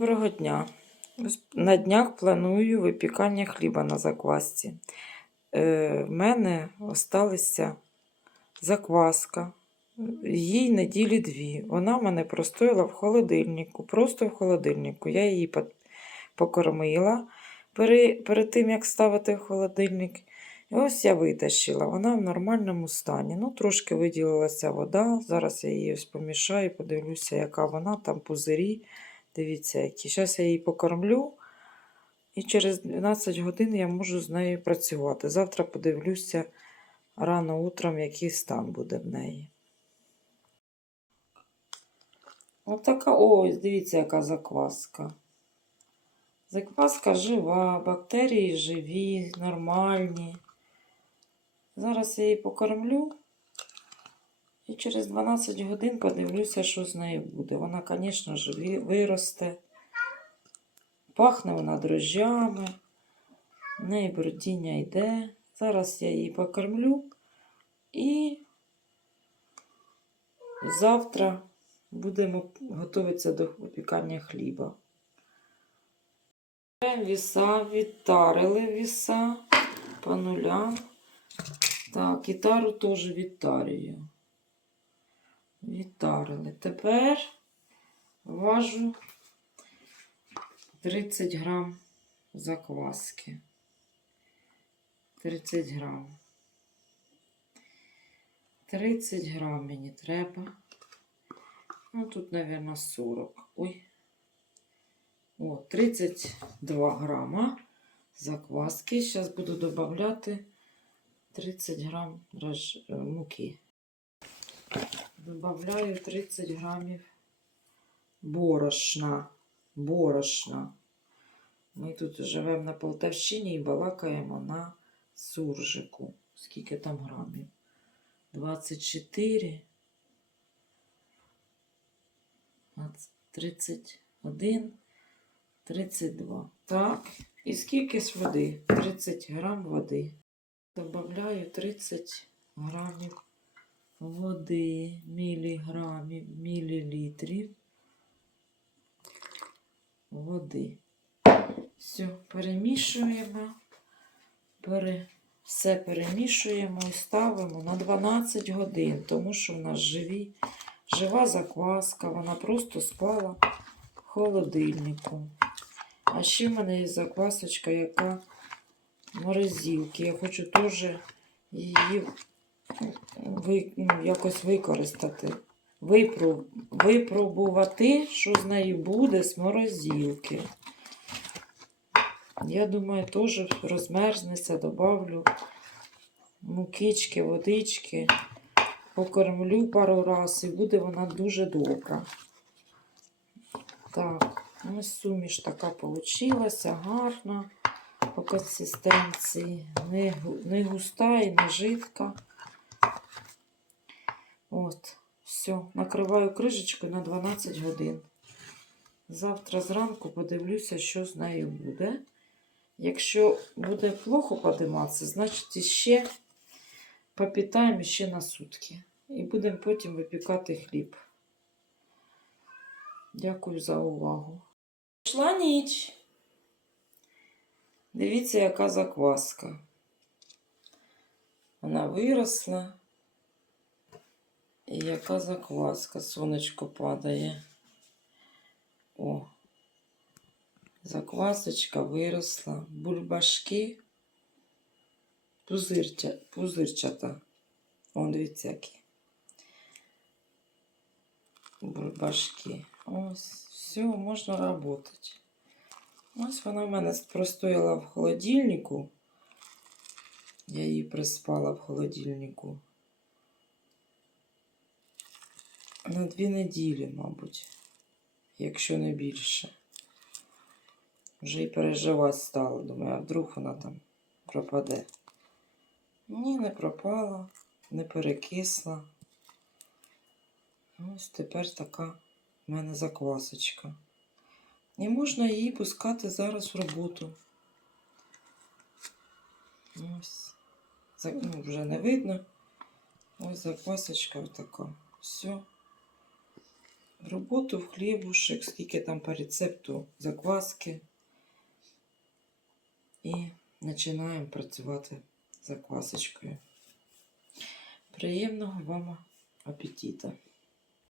Доброго дня. На днях планую випікання хліба на заквасці. Е, в мене осталася закваска. Їй неділі дві. Вона мене простояла в холодильнику, просто в холодильнику. Я її покормила пере- перед тим, як ставити в холодильник. І ось я витащила. Вона в нормальному стані. Ну, трошки виділилася вода. Зараз я її ось помішаю, подивлюся, яка вона, там пузирі. Дивіться, які. Зараз я її покормлю. І через 12 годин я можу з нею працювати. Завтра подивлюся рано утром, який стан буде в неї. Отака, ось, дивіться, яка закваска. Закваска жива, бактерії живі, нормальні. Зараз я її покормлю. І через 12 годин подивлюся, що з нею буде. Вона, звісно ж, виросте. Пахне вона дрожжами. В неї бродіння йде. Зараз я її покормлю. І завтра будемо готуватися до випікання хліба. Віса, відтарили віса по нулям. Так, і тару теж відтарюю. Відтарили. Тепер важу 30 грам закваски. 30 грам. 30 грам мені треба. Ну, тут, мабуть, 40. Ой. О, 32 грама закваски. Зараз буду додати 30 грам муки. Добавляю 30 грамів борошна. Борошна. Ми тут живемо на Полтавщині і балакаємо на суржику. Скільки там грамів? 24. 31, 32. Так. І скільки ж води? 30 грам води. Добавляю 30 грамів води, міліграмів, мілілітрів води. Все, перемішуємо. Пере... Все перемішуємо і ставимо на 12 годин, тому що в нас живі, жива закваска, вона просто спала в холодильнику. А ще в мене є заквасочка, яка в морозилці. Я хочу теж її ви, ну, якось використати. Випру, випробувати, що з нею буде з морозилки. Я думаю, теж розмерзнеться, добавлю мукички, водички, покормлю пару раз і буде вона дуже добра. Так, ось суміш така получилася, гарна по консистенції, не густа і не жидка. От, все, накриваю кришечкою на 12 годин. Завтра зранку подивлюся, що з нею буде. Якщо буде плохо подиматися, значить іще попітаємо ще на сутки. І будемо потім випікати хліб. Дякую за увагу. Пішла ніч. Дивіться, яка закваска. Вона виросла. Яка закваска, сонечко падає. О, заквасочка виросла. Бульбашки. Пузирча, пузирчата. О, дивіться, які. Бульбашки. Ось, все, можна працювати. Ось вона в мене простояла в холодильнику. Я її приспала в холодильнику. На дві неділі, мабуть, якщо не більше. Вже й переживати стало. Думаю, а вдруг вона там пропаде. Ні, не пропала, не перекисла. Ось тепер така в мене заквасочка. І можна її пускати зараз в роботу. Ось. Ну, вже не видно. Ось заквасочка така. Все. В роботу, в хлібушек, скільки там по рецепту закваски. І починаємо працювати заквасочкою. Приємного вам апетита!